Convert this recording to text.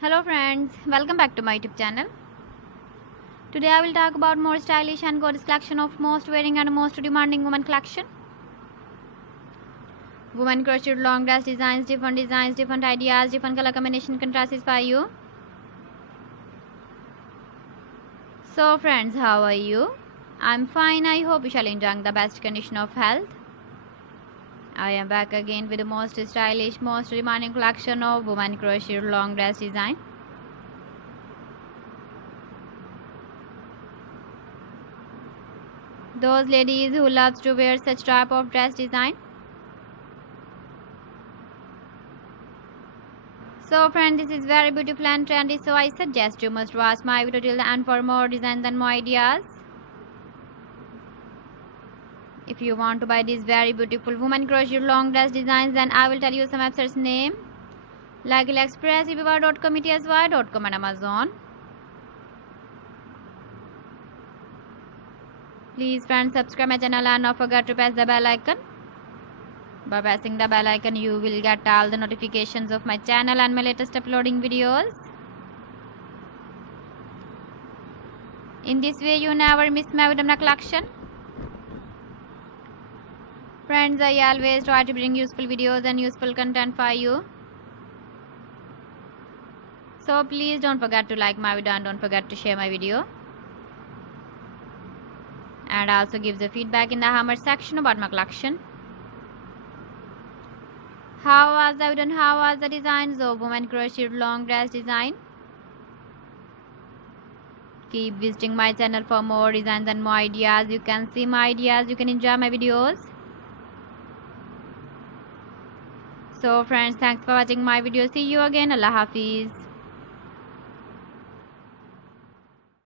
Hello friends, welcome back to my YouTube channel. Today I will talk about more stylish and gorgeous collection of most wearing and most demanding women collection. Women crocheted long dress designs, different ideas, different color combination contrasts for you. So friends, how are you? I'm fine. I hope you shall enjoy the best condition of health. I am back again with the most stylish, most demanding collection of women crocheted long dress design. Those ladies who loves to wear such type of dress design. So friends, this is very beautiful and trendy, so I suggest you must watch my video till the end for more designs and more ideas. If you want to buy these very beautiful women crochet long dress designs, then I will tell you some websites name like AliExpress, eBay.com, ETSY.com and Amazon. Please friends, subscribe my channel and don't forget to press the bell icon. By pressing the bell icon, you will get all the notifications of my channel and my latest uploading videos. In this way, you never miss my video collection. Friends, I always try to bring useful videos and useful content for you. So please don't forget to like my video and don't forget to share my video. And also give the feedback in the comment section about my collection. How was the video and how was the designs of women crocheted long dress design? Keep visiting my channel for more designs and more ideas. You can see my ideas, you can enjoy my videos. So friends, thanks for watching my video. See you again. Allah Hafiz.